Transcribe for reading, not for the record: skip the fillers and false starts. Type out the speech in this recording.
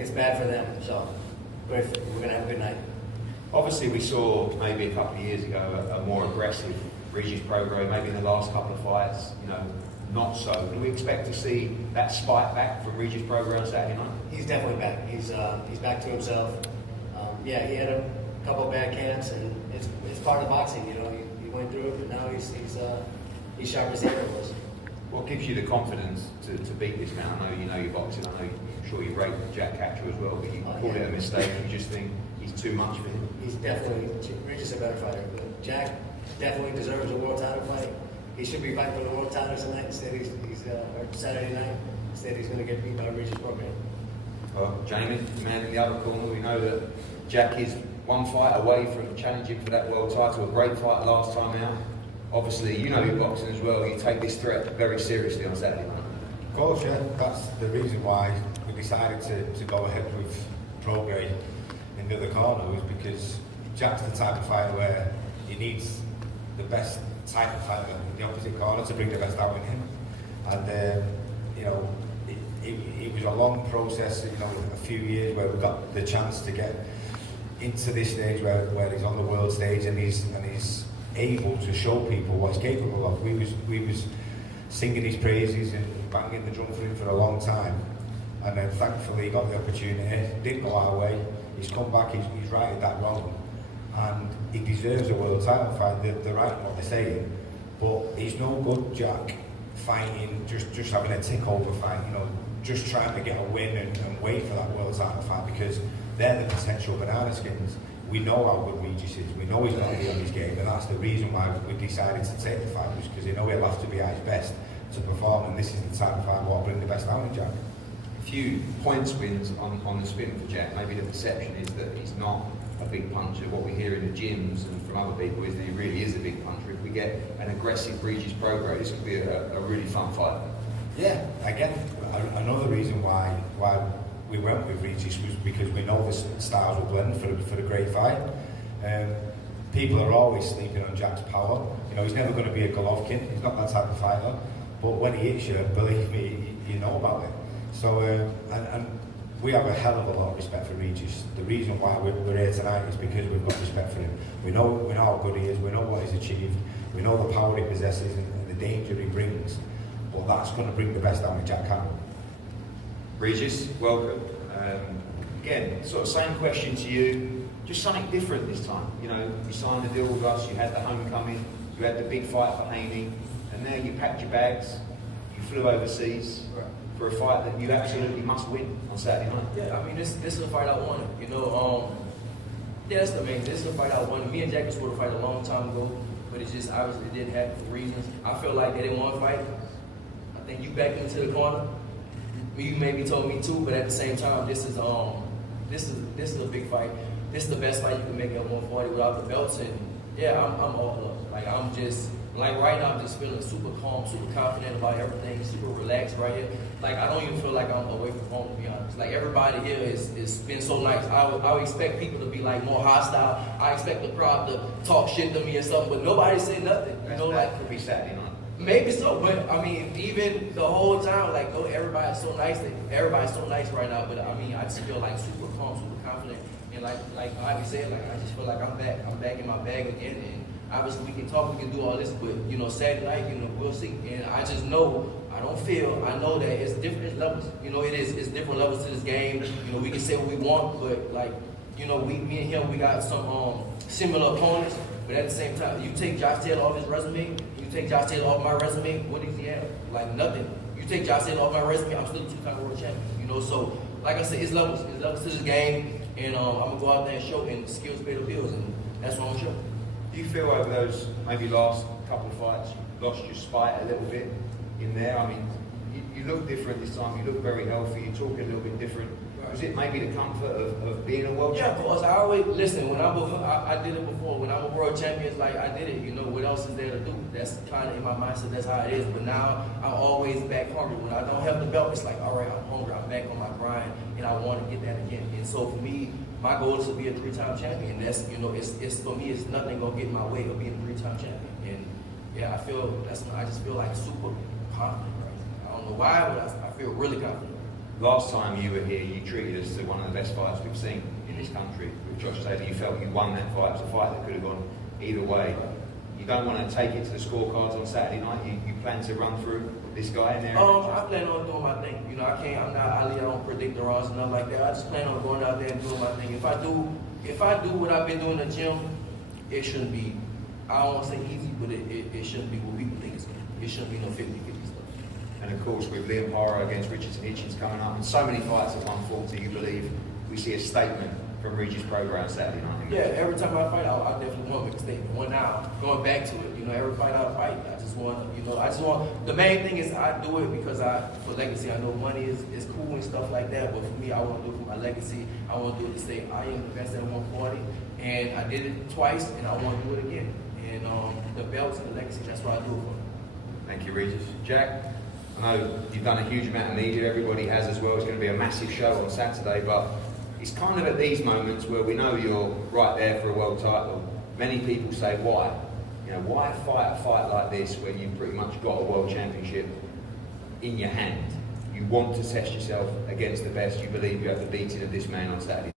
think it's bad for them. So we're going to have a good night. Obviously, we saw maybe a couple of years ago a more aggressive REGIS program, maybe in the last couple of fights, you know, not so. Do we expect to see that spike back from REGIS program Saturday night? He's definitely back. He's back to himself. Yeah, he had a couple of bad camps, and it's part of boxing. You know, he went through it, but now he's sharp as he ever was. What gives you the confidence to beat this man? I know you know your boxing. I'm sure you rate Jack Catterall as well, but you called it a mistake. You just think he's too much for him. He's definitely Regis a better fighter, but Jack definitely deserves a world title fight. He should be fighting for the world title tonight. Instead, he's or Saturday night. Instead, he's going to get beat by Regis program. Well, Jamie, the man in the other corner, we know that Jack is one fight away from challenging for that world title. A great fight last time out. Obviously, you know your boxing as well. You take this threat very seriously on Saturday night. Of course, yeah. That's the reason why we decided to go ahead with PROGRAIS in the other corner, was because Jack's the type of fighter where he needs the best type of fighter in the opposite corner to bring the best out in him. And you know, it was a long process, you know, a few years where we got the chance to get into this stage where he's on the world stage and he's able to show people what he's capable of. We was singing his praises and banging the drum for him for a long time, and then thankfully he got the opportunity. Didn't go our way. He's come back. He's righted that wrong, and he deserves a world title fight. They're right in what they're saying, but it's no good, Jack, fighting just having a tick over fight. You know, just trying to get a win and wait for that world title fight, because they're the potential banana skins. We know how good Regis is. We know he's got to be on his game, and that's the reason why we decided to take the fight, was because they know he'll have to be at his best to perform, and this is the type of fight where I'll bring the best out in Jack. A few points wins on the spin for Jack. Maybe the perception is that he's not a big puncher. What we hear in the gyms and from other people is that he really is a big puncher. If we get an aggressive REGIS program, this could be a really fun fight. Yeah, again, another reason why we went with Regis was because we know the styles will blend for a great fight. People are always sleeping on Jack's power. You know, he's never going to be a Golovkin. He's not that type of fighter. But when he hits you, believe me, you know about it. So, and we have a hell of a lot of respect for Regis. The reason why we're here tonight is because we've got respect for him. We know how good he is. We know what he's achieved. We know the power he possesses and the danger he brings. But that's going to bring the best out of Jack Catterall. Regis, welcome. Again, sort of same question to you, just something different this time. You know, you signed a deal with us, you had the homecoming, you had the big fight for Haney, and now you packed your bags, you flew overseas for a fight that you absolutely must win on Saturday night. Yeah, I mean, this is a fight I wanted, you know. Yeah, that's the main. This is a fight I wanted. Me and Jack were to fight a long time ago, but it just obviously didn't happen for reasons. I feel like they didn't want to fight. I think you backed into the corner. You maybe told me too, but at the same time, this is a big fight. This is the best fight you can make at 140 without the belts, and yeah, I'm all up. Like, I'm just, like, right now I'm just feeling super calm, super confident about everything, super relaxed right here. Like, I don't even feel like I'm away from home, to be honest. Like, everybody here is been so nice. I would expect people to be like more hostile. I expect the crowd to talk shit to me and stuff, but nobody said nothing. You know, like, could be Saturday night. Maybe so, but I mean, even the whole time, like, everybody's so nice. Everybody's so nice right now. But I mean, I just feel like super calm, super confident, and like Ivy said, like, I just feel like I'm back in my bag again. And obviously, we can talk, we can do all this, but you know, Saturday night, you know, we'll see. And I just know, I know that it's different levels. You know, it's different levels to this game. You know, we can say what we want, but like, you know, me and him, we got some similar opponents. But at the same time, you take Josh Taylor off his resume, you take Josh Taylor off my resume, what does he have? Like, nothing. You take Josh Taylor off my resume, I'm still a two-time world champion. You know, so like I said, it's levels to this game, and I'm gonna go out there and show, and skills pay the bills, and that's what I'm gonna show. Do you feel over those maybe last couple of fights, you lost your spite a little bit in there? I mean, you look different this time, you look very healthy, you talk a little bit different. Was it maybe the comfort of being a world champion? Yeah, of course. I always, listen, when I did it before, when I'm a world champion, like, I did it, you know, what else is there to do? That's kind of in my mindset, that's how it is. But now, I'm always back hungry. When I don't have the belt, it's like, all right, I'm hungry, I'm back on my grind, and I want to get that again. And so for me, my goal is to be a three-time champion. That's, you know, it's for me, it's nothing gonna get in my way of being a three-time champion. And yeah, I just feel like super confident right now. I don't know why, but I feel really confident. last time you were here, you treated us to one of the best fights we've seen in this country. With Josh Taylor, you felt you won that fight. It was a fight that could have gone either way. You don't want to take it to the scorecards on Saturday night. You plan to run through this guy in there? I plan on doing my thing. You know, I'm not Ali. I don't predict the rounds and nothing like that. I just plan on going out there and doing my thing. If I do what I've been doing in the gym, it shouldn't be. I don't want to say easy, but it shouldn't be what people think it's going to be. It shouldn't be no 50-50 stuff. And of course, with Liam Hara against Richardson Hitchens coming up, and so many fights at 140, you believe we see a statement from Regis PROGRAIS Saturday night? Yeah, every time I fight, I definitely want to make a statement. One now, going back to it, you know, every fight I fight, I just want, the main thing is I do it because for legacy, I know money is cool and stuff like that, but for me, I want to do it for my legacy. I want to do it to say I am the best at 140, and I did it twice, and I want to do it again. And the belts and the legacy, that's what I do it for. Thank you, Regis. Jack, I know you've done a huge amount of media, everybody has as well. It's going to be a massive show on Saturday, but it's kind of at these moments where we know you're right there for a world title. Many people say, why? You know, why fight a fight like this when you've pretty much got a world championship in your hand? You want to test yourself against the best. You believe you have the beating of this man on Saturday.